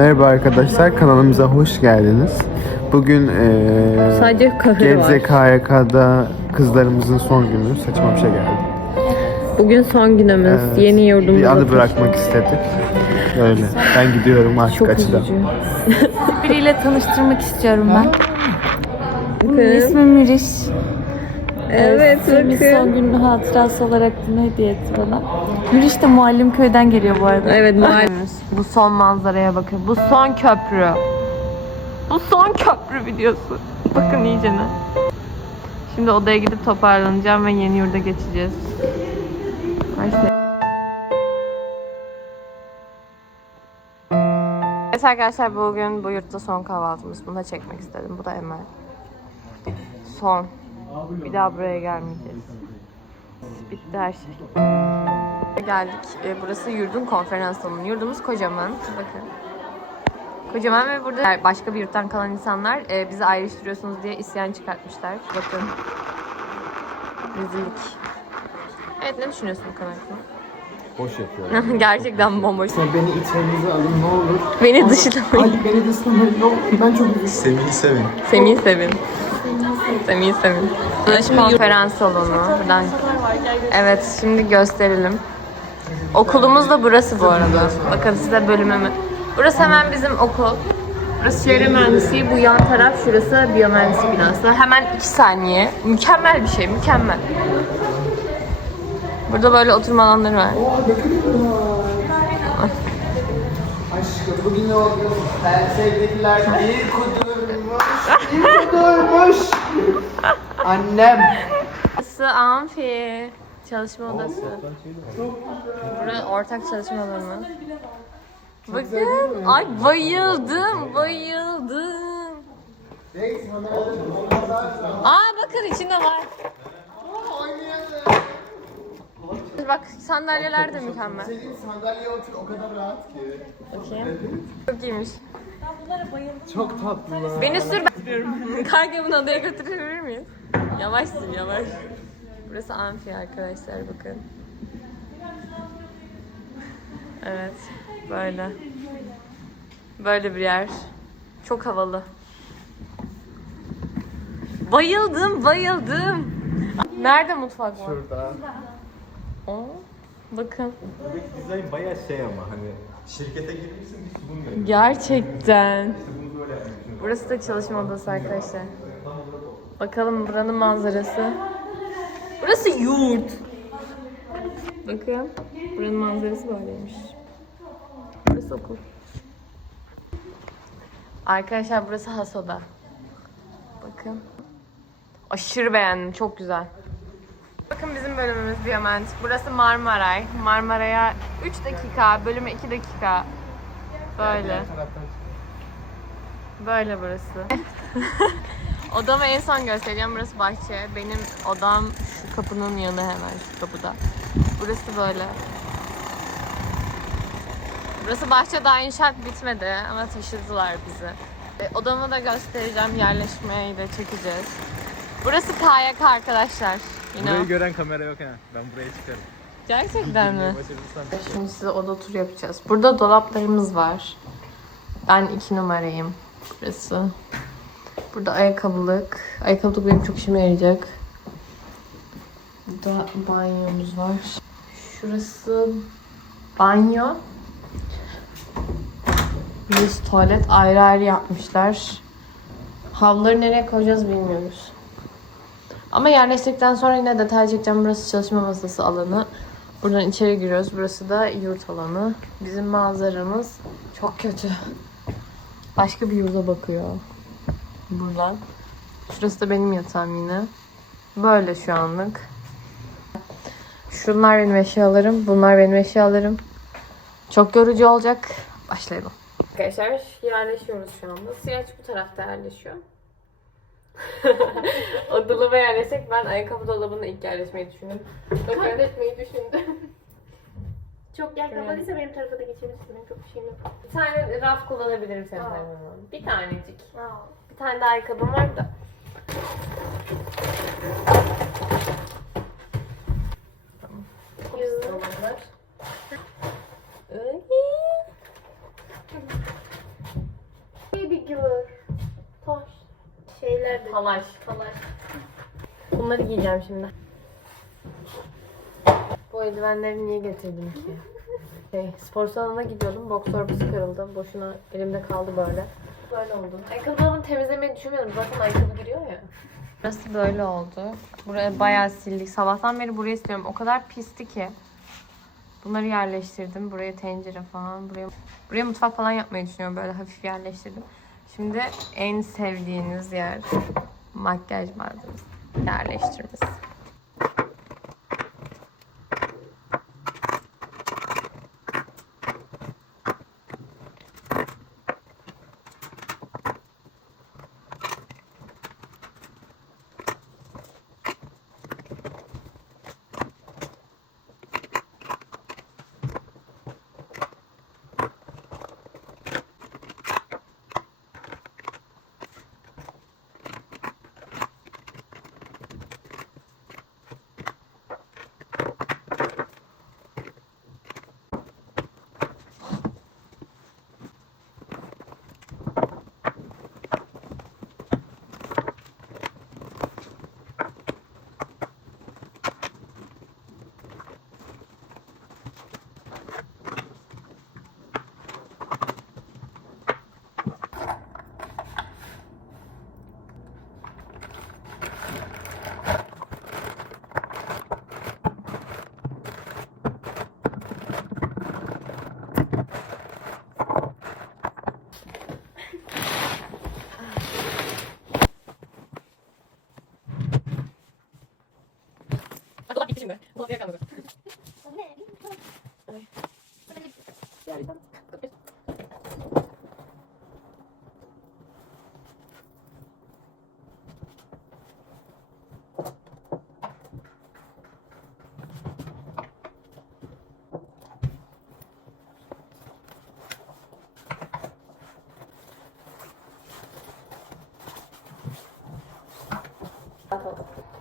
Merhaba arkadaşlar, kanalımıza hoş geldiniz. Bugün eee Sadece Gebze. KYK'da kızlarımızın son günü. Saçma bir şey geldi. Bugün son günümüz. Evet, Yeni Bir yurdumuza anı taşındık. bırakmak istedik. Öyle. Ben gidiyorum artık Çok açıdan. üzücü. Biriyle tanıştırmak istiyorum ben. Bunun Bakın. ismi Miriş. Evet, Semih bakın. son günün hatırası olarak bunu hediye etti bana. Miriş de Muallim köyden geliyor bu arada. Evet maalesef. Bu son manzaraya bakın. Bu son köprü. Bu son köprü videosu. Bakın iyicene. Şimdi odaya gidip toparlanacağım ve yeni yurda geçeceğiz. Başlayalım. Evet arkadaşlar bugün bu yurtta son kahvaltımız. Bunu da çekmek istedim. Bu da Emel. Son. Bir daha buraya gelmeyeceğiz. Bitti her şey. Geldik. Ee, burası yurdun konferans salonu. Yurdumuz kocaman. Bakın. Kocaman ve burada başka bir yurttan kalan insanlar e, bizi ayrıştırıyorsunuz diye isyan çıkartmışlar. Bakın. Rezillik. Evet ne düşünüyorsun bu konu hakkında? Boş yapıyorum. Gerçekten bomboş. Beni içerinize alın ne olur. Beni dışlamayın. beni dışlamayın ne olur. Ben çok üzüldüm. Semih'i sevin. Semih'i sevin. Semih'i sevin. Şimdi konferans salonu. Buradan. Evet şimdi gösterelim. Okulumuz da burası bu arada. Bakın size bölümümü. Burası hemen bizim okul. Burası çevre mühendisliği. Bu yan taraf şurası biyomühendislik binası. Hemen iki saniye. Mükemmel bir şey. Mükemmel. Burada böyle oturma alanları var. Aşkım bugün ne oldu? Ben sevgililer bir kudurmuş, kudurmuş. Annem. Burası amfi. Çalışma odası. Burası ortak çalışma alanı. Bakın. Ay bayıldım. Bayıldım. Aa bakın içinde var. Bak sandalyeler de mükemmel. Sandalyeye otur o kadar rahat ki. Bakayım. Çok iyiymiş. Çok tatlılar. Beni sür ben. Kanka bunu odaya götürebilir miyiz? Yavaş sür yavaş. Burası amfi arkadaşlar bakın. Evet böyle. Böyle bir yer. Çok havalı. Bayıldım bayıldım. Nerede mutfak var? Şurada. Oo, bakın. Buradaki dizayn bayağı şey ama hani şirkete girmişsin bir sunum yok. Gerçekten. Burası da çalışma odası arkadaşlar. Bakalım buranın manzarası. Burası yurt. Bakın. Buranın manzarası böyleymiş. Burası okul. Arkadaşlar burası has oda. Bakın. Aşırı beğendim. Çok güzel. Bakın bizim bölümümüz biyomühendislik. Burası Marmaray. Marmaray'a 3 dakika, bölüme 2 dakika. Böyle. Böyle burası. Odamı en son göstereceğim. Burası bahçe. Benim odam şu kapının yanı hemen şu kapıda. Burası böyle. Burası bahçe daha inşaat bitmedi ama taşıdılar bizi. E, odamı da göstereceğim. Yerleşmeyi de çekeceğiz. Burası KYK arkadaşlar. Know. Burayı gören kamera yok ha. Ben buraya çıkarım. Gerçekten mi? Şimdi size oda turu yapacağız. Burada dolaplarımız var. Ben iki numarayım. Burası. Burada ayakkabılık. Ayakkabılık benim çok işime yarayacak. Burada banyomuz var. Şurası banyo. Burası tuvalet. Ayrı ayrı yapmışlar. Havluları nereye koyacağız bilmiyoruz. Ama yerleştikten sonra yine detay çekeceğim. Burası çalışma masası alanı. Buradan içeri giriyoruz. Burası da yurt alanı. Bizim manzaramız çok kötü. Başka bir yurda bakıyor. Buradan. Şurası da benim yatağım yine. Böyle şu anlık. Şunlar benim eşyalarım. Bunlar benim eşyalarım. Çok yorucu olacak. Başlayalım. Arkadaşlar yerleşiyoruz şu anda. Siraç bu tarafta yerleşiyor. o dolaba yerleşsek ben ayakkabı dolabına ilk yerleşmeyi düşündüm. Kaybetmeyi düşündüm. Çok yer kapalıysa benim tarafa da geçebilirsin. Benim çok bir şeyim yok. Bir tane raf kullanabilirim senin Aa. tarafından. Bir tanecik. Aa. Bir tane de ayakkabım var da. Yüzüm. Dolaplar. Ay. şeyler de. Talaş. Talaş. Bunları giyeceğim şimdi. Bu eldivenleri niye getirdim ki? Şey, spor salonuna gidiyordum. Boks orbası kırıldı. Boşuna elimde kaldı böyle. Böyle oldu. Ayakkabılarımı temizlemeyi düşünmüyordum. Zaten ayakkabı giriyor ya. Burası böyle oldu. Buraya bayağı sildik. Sabahtan beri burayı siliyorum. O kadar pisti ki. Bunları yerleştirdim. Buraya tencere falan. Buraya, buraya mutfak falan yapmayı düşünüyorum. Böyle hafif yerleştirdim. Şimdi en sevdiğiniz yer makyaj malzemesi yerleştirmesi.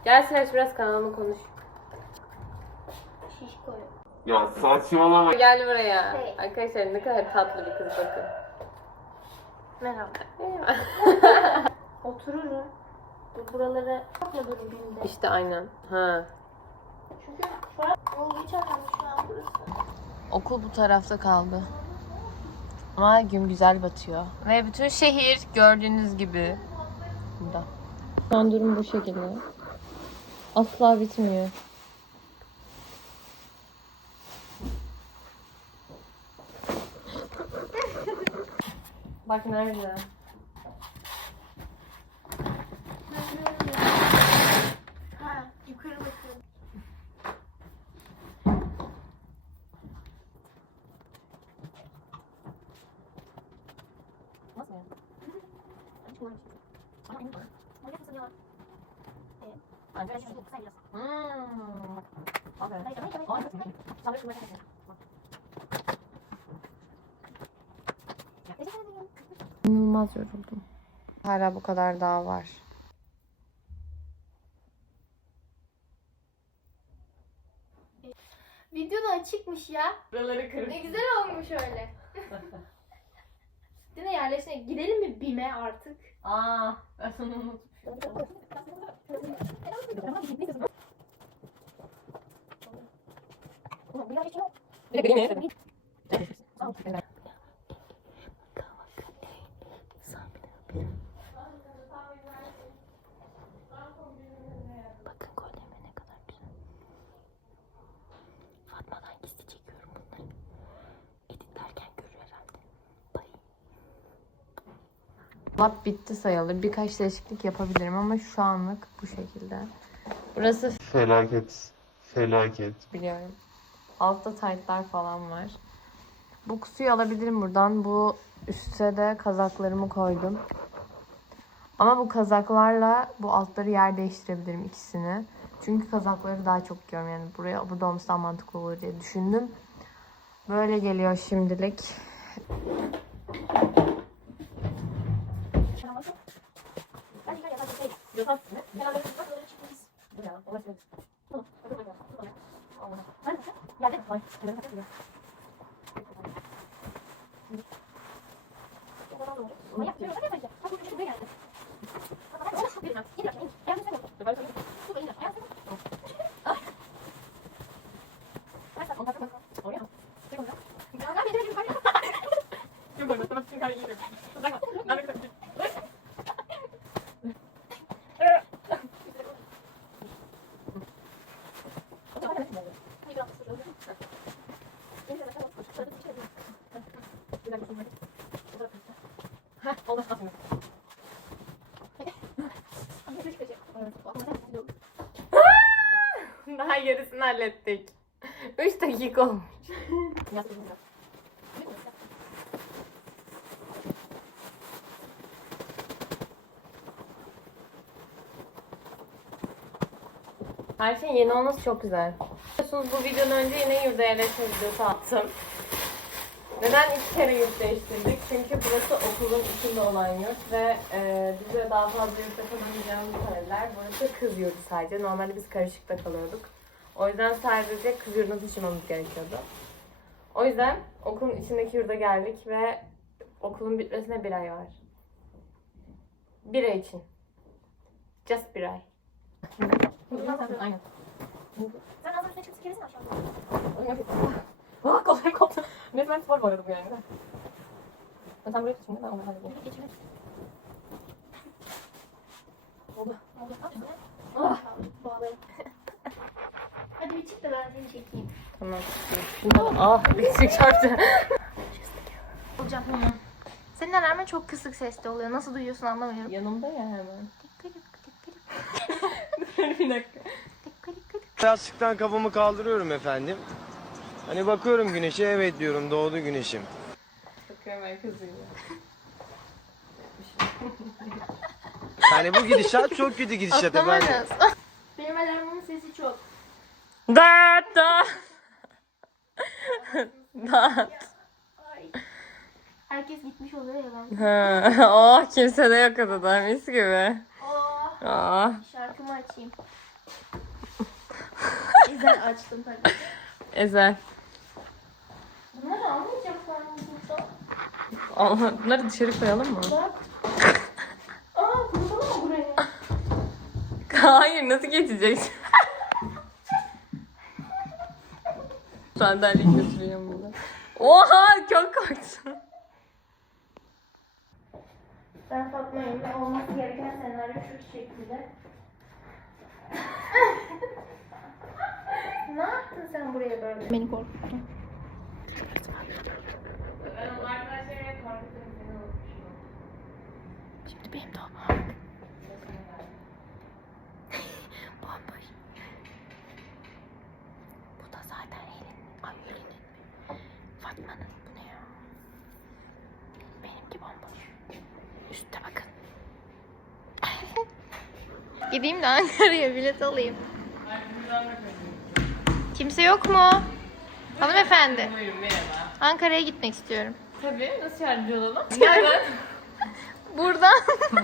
Gel Sıraç biraz kanalımı konuş. Şişko. Ya saçmalama. Gel buraya. Hey. Arkadaşlar ne kadar tatlı bir kız bakın. Merhaba. Otururum. Bu Buralara bakma durun binde. işte aynen. Ha. Çünkü şu an yol geçerken şu an burası. Okul bu tarafta kaldı. Ama gün güzel batıyor. Ve bütün şehir gördüğünüz gibi burada. Şu an durum bu şekilde. Asla bitmiyor. Bak nerede? Ha, yukarı. Nasıl Hmm. İnanılmaz yoruldum. Hala bu kadar daha var. Videoda açıkmış ya. Buraları kırık. Ne güzel olmuş öyle. Mi yerleşine? Gidelim mi BİM'e artık? Aa, ben onu unutmuşum. Bakın kolyeme ne kadar güzel. Fatma'dan gizli çekiyorum bunları. Editlerken görür herhalde. Bay. Lap bitti sayılır. Birkaç değişiklik yapabilirim ama şu anlık bu şekilde. Burası Felaket. Felaket. biliyorum. Altta taytlar falan var. Bu kutuyu alabilirim buradan. Bu üstte de kazaklarımı koydum. Ama bu kazaklarla bu altları yer değiştirebilirim ikisini. Çünkü kazakları daha çok giyiyorum yani buraya burada olması daha mantıklı olur diye düşündüm. Böyle geliyor şimdilik. Yeah. Daha yarısını hallettik. 3 dakika olmuş. Her şeyin yeni olması çok güzel. Biliyorsunuz bu videodan önce yine yurda yerleşme videosu attım. Neden iki kere yurt değiştirdik? Çünkü burası okulun içinde olan yurt ve e, bize daha fazla yurtta kalamayacağımız söylediler. Burası kız yurdu sadece. Normalde biz karışıkta kalıyorduk. O yüzden sadece kız yurduna taşımamız gerekiyordu. O yüzden okulun içindeki yurda geldik ve okulun bitmesine bir ay var. Bir ay için. Just bir ay. Aynen. Sen az önce çıkıp gelirsin aşağıda. Ah kolay koptu. Resmen spor boyadım yani. Ben sen buraya tut şimdi ben onu halledeyim. Geçelim. Oldu. Ah. Bağlayalım. Hadi bir çık da ben seni çekeyim. Tamam. Ah bir çarptı. Olacağım. Senin alarmın çok kısık sesli oluyor. Nasıl duyuyorsun anlamıyorum. Yanımda ya hemen. Bir dakika. Yastıktan kafamı kaldırıyorum efendim. Hani bakıyorum güneşe evet diyorum doğdu güneşim. Bakıyorum ben kızıyım. Yani bu gidişat çok kötü gidişat. Atlamayız. Benim alarmımın sesi çok. Dağıt dağıt. Dağıt. Ay. Herkes gitmiş oluyor ya ben. Ha, oh kimse de yok odada mis gibi. Oh, Ah. şarkımı açayım. Güzel açtım tabii. Ezel. Bunları almayacaklar mı burada? Allah, bunları dışarı koyalım mı? Bak. Aa, kurulama mı buraya? Hayır nasıl geçeceksin? Sandalye götürüyorum bunu. Oha çok korktum. Ben Fatma'yım ve olması gereken senaryo şu şekilde. sen buraya böyle? Beni korkuttun. Ben. Şimdi benim de. Bu da zaten Elin. Ay Elin'in? Fatma'nın. Ne ya? Benimki bomboş. Üstte bakın. Gideyim de Ankara'ya bilet alayım. Kimse yok mu? Hanımefendi. Buyurun merhaba. Ankara'ya gitmek istiyorum. Tabii nasıl yardımcı olalım? Nereden? Buradan.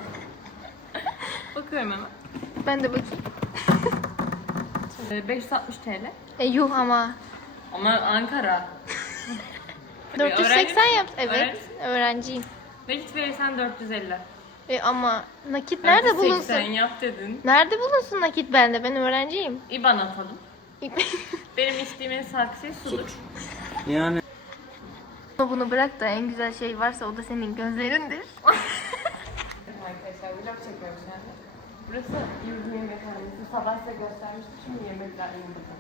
Bakıyorum hemen. ben de bakayım. Ee, 560 TL. E yuh ama. Ama Ankara. 480 yap. Evet. Öğrencisin. Öğrenciyim. Nakit verirsen 450. E ama nakit nerede bulunsun? 80 yap dedin. Nerede bulunsun nakit bende? Ben öğrenciyim. İban atalım. Benim içtiğim en sağlıklı şey sudur. Bunu bırak da en güzel şey varsa o da senin gözlerindir. Arkadaşlar vlog çekiyorum şu anda. Burası yurdun yemekhanesi. Sabah size göstermiştim. Şimdi yemekler yemekler.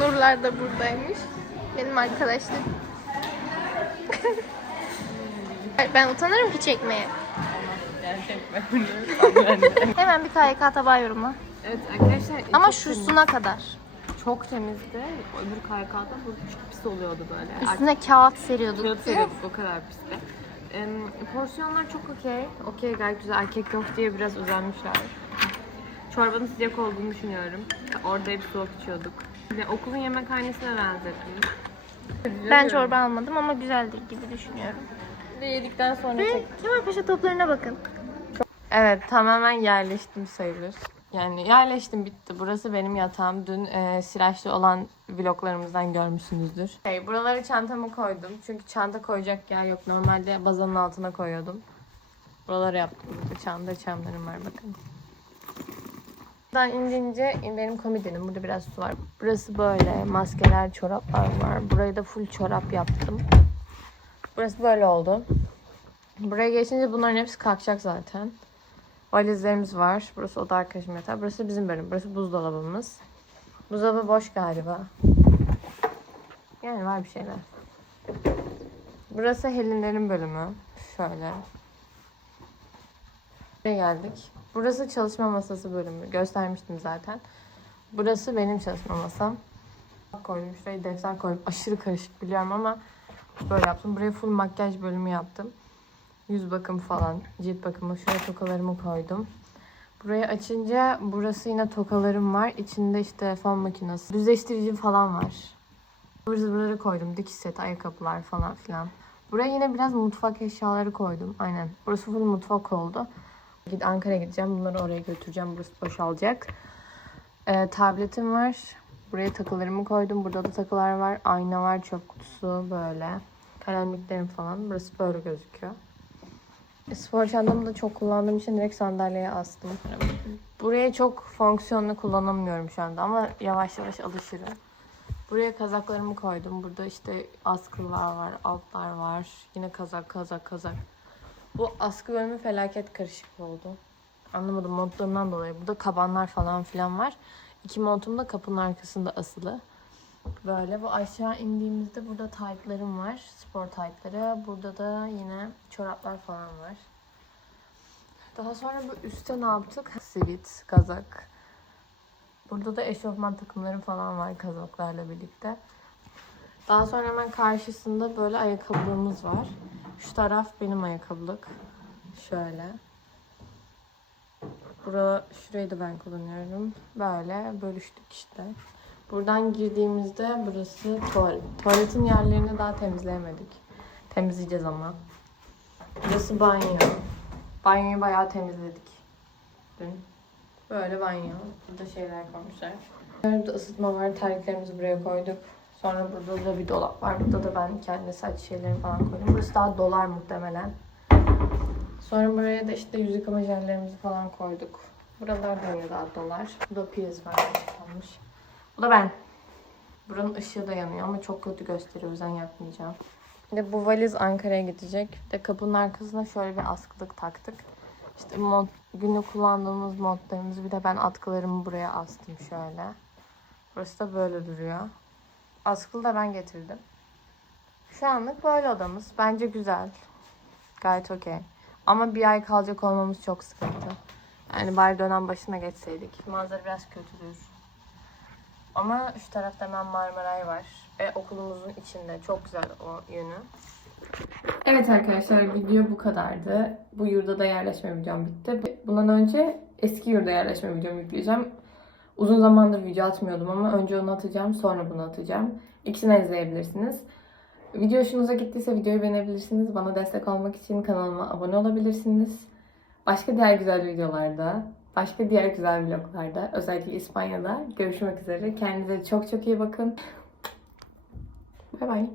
Nurlar da buradaymış. Benim arkadaşlarım. ben utanırım ki çekmeye. Gerçekten bunu. Hemen bir KYK tabağı yorumla. Evet arkadaşlar. Ama çok şusuna kadar. Çok temizdi. Öbür KYK'da bu çok pis oluyordu böyle. Üstüne kağıt seriyorduk. Kağıt seriyorduk o kadar pisti. Em, porsiyonlar çok okey. Okey gayet güzel. Erkek yok diye biraz özenmişler. Çorbanın sıcak olduğunu düşünüyorum. Orada hep soğuk içiyorduk. Ve okulun yemekhanesine benzettim. Ben çorba almadım ama güzeldir gibi düşünüyorum. Ve yedikten sonra Ve çek. Kemalpaşa toplarına bakın. Evet tamamen yerleştim sayılır. Yani yerleştim bitti. Burası benim yatağım. Dün e, Siraç'ta olan vloglarımızdan görmüşsünüzdür. Hey, buraları çantama koydum. Çünkü çanta koyacak yer yok. Normalde bazanın altına koyuyordum. Buraları yaptım. Burada çanta çamlarım var bakın. Buradan indince benim komedinim. Burada biraz su var. Burası böyle. Maskeler, çoraplar var. Burayı da full çorap yaptım. Burası böyle oldu. Buraya geçince bunların hepsi kalkacak zaten. Valizlerimiz var. Burası oda arkadaşım yatağı. Burası bizim bölüm. Burası buzdolabımız. Buzdolabı boş galiba. Yani var bir şeyler. Burası Helinlerin bölümü. Şöyle. Buraya geldik. Burası çalışma masası bölümü. Göstermiştim zaten. Burası benim çalışma masam. Koydum şuraya defter koydum. Aşırı karışık biliyorum ama böyle yaptım. Buraya full makyaj bölümü yaptım. Yüz bakımı falan, cilt bakımı. Şuraya tokalarımı koydum. Burayı açınca burası yine tokalarım var. İçinde işte fon makinesi, düzleştirici falan var. Ivır zıvırları koydum. Dikiş seti, ayakkabılar falan filan. Buraya yine biraz mutfak eşyaları koydum. Aynen. Burası full mutfak oldu. Gid Ankara'ya gideceğim. Bunları oraya götüreceğim. Burası boşalacak. Ee, tabletim var. Buraya takılarımı koydum. Burada da takılar var. Ayna var, çöp kutusu böyle. Kalemliklerim falan. Burası böyle gözüküyor. Spor çantamı da çok kullandığım için direkt sandalyeye astım. Buraya çok fonksiyonlu kullanamıyorum şu anda ama yavaş yavaş alışırım. Buraya kazaklarımı koydum. Burada işte askılar var, altlar var. Yine kazak, kazak, kazak. Bu askı bölümü felaket karışık oldu. Anlamadım montlarımdan dolayı. Burada kabanlar falan filan var. İki montum da kapının arkasında asılı. Böyle bu aşağı indiğimizde burada taytlarım var. Spor taytları. Burada da yine çoraplar falan var. Daha sonra bu üstte ne yaptık? Sivit, kazak. Burada da eşofman takımları falan var kazaklarla birlikte. Daha sonra hemen karşısında böyle ayakkabılığımız var. Şu taraf benim ayakkabılık. Şöyle. Bura, şurayı da ben kullanıyorum. Böyle bölüştük işte. Buradan girdiğimizde burası tuvalet. Tuvaletin yerlerini daha temizleyemedik. Temizleyeceğiz ama. Burası banyo. Banyoyu bayağı temizledik. Dün. Böyle banyo. Burada şeyler koymuşlar. Burada ısıtma var. Terliklerimizi buraya koyduk. Sonra burada da bir dolap var. Burada da ben kendi saç şeylerimi falan koydum. Burası daha dolar muhtemelen. Sonra buraya da işte yüz yıkama falan koyduk. Buralar da yine daha dolar. Bu priz var açıklanmış. Bu da ben. Buranın ışığı da yanıyor ama çok kötü gösteriyor. O yüzden yakmayacağım. Bir bu valiz Ankara'ya gidecek. Bir de kapının arkasına şöyle bir askılık taktık. İşte mont, günlük kullandığımız montlarımızı bir de ben atkılarımı buraya astım şöyle. Burası da böyle duruyor. Askılı da ben getirdim. Şu anlık böyle odamız. Bence güzel. Gayet okey. Ama bir ay kalacak olmamız çok sıkıntı. Yani bari dönem başına geçseydik. Manzara biraz kötüdür. Ama şu tarafta hemen Marmaray var. Ve okulumuzun içinde. Çok güzel o yönü. Evet arkadaşlar video bu kadardı. Bu yurda da yerleşme videom bitti. Bundan önce eski yurda yerleşme videomu yükleyeceğim. Uzun zamandır video atmıyordum ama önce onu atacağım sonra bunu atacağım. İkisini izleyebilirsiniz. Video hoşunuza gittiyse videoyu beğenebilirsiniz. Bana destek olmak için kanalıma abone olabilirsiniz. Başka diğer güzel videolarda, başka diğer güzel vloglarda, özellikle İspanya'da görüşmek üzere. Kendinize çok çok iyi bakın. Bay bay.